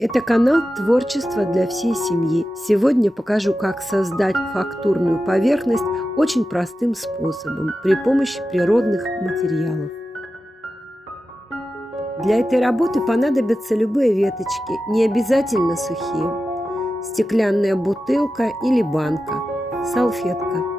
Это канал «Творчество для всей семьи». Сегодня покажу, как создать фактурную поверхность очень простым способом при помощи природных материалов. Для этой работы понадобятся любые веточки, не обязательно сухие. Стеклянная бутылка или банка, салфетка.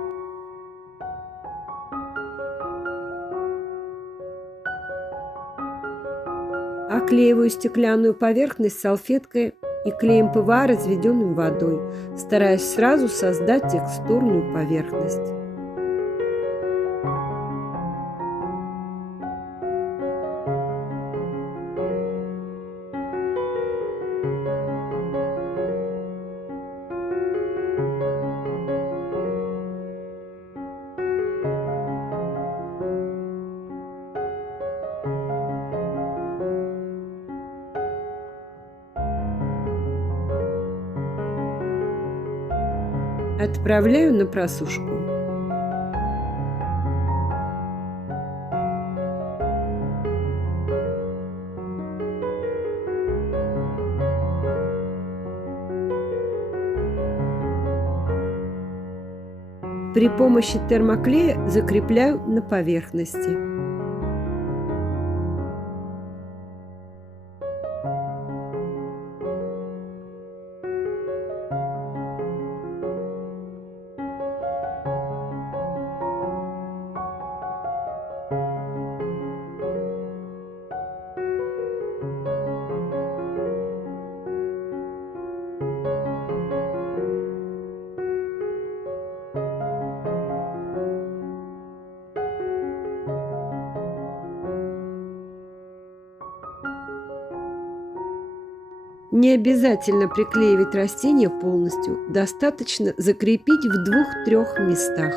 Оклеиваю стеклянную поверхность салфеткой и клеем ПВА, разведенным водой, стараясь сразу создать текстурную поверхность. Отправляю на просушку. При помощи термоклея закрепляю на поверхности. Не обязательно приклеивать растение полностью, достаточно закрепить в 2-3 местах.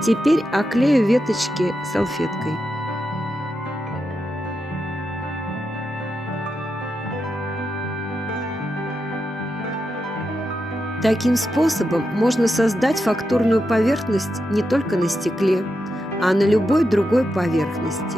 Теперь оклею веточки салфеткой. Таким способом можно создать фактурную поверхность не только на стекле, а на любой другой поверхности.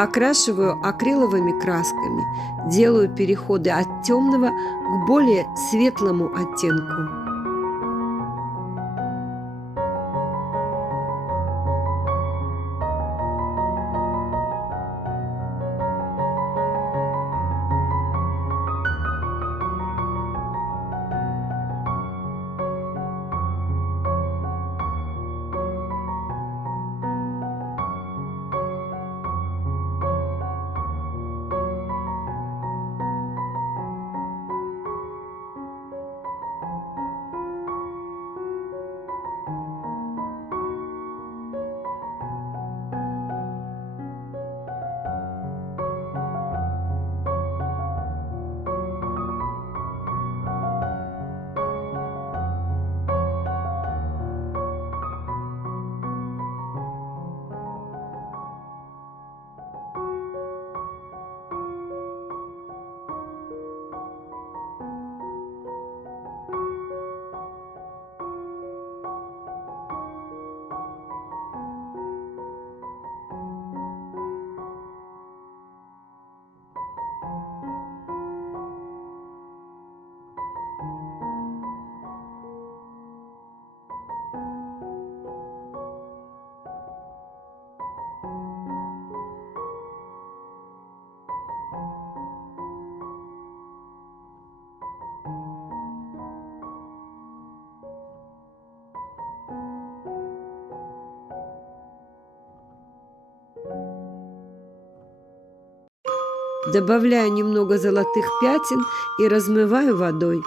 Окрашиваю акриловыми красками, делаю переходы от темного к более светлому оттенку. Добавляю немного золотых пятен и размываю водой.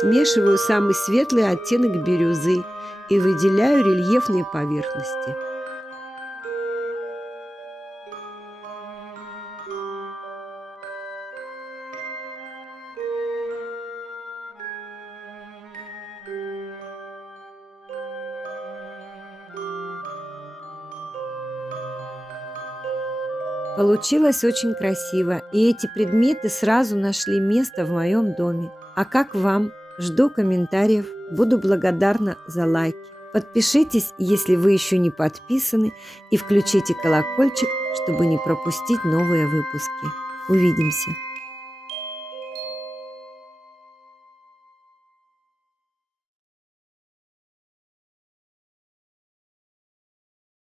Смешиваю самый светлый оттенок бирюзы и выделяю рельефные поверхности. Получилось очень красиво, и эти предметы сразу нашли место в моем доме. А как вам? Жду комментариев, буду благодарна за лайки. Подпишитесь, если вы еще не подписаны, и включите колокольчик, чтобы не пропустить новые выпуски. Увидимся!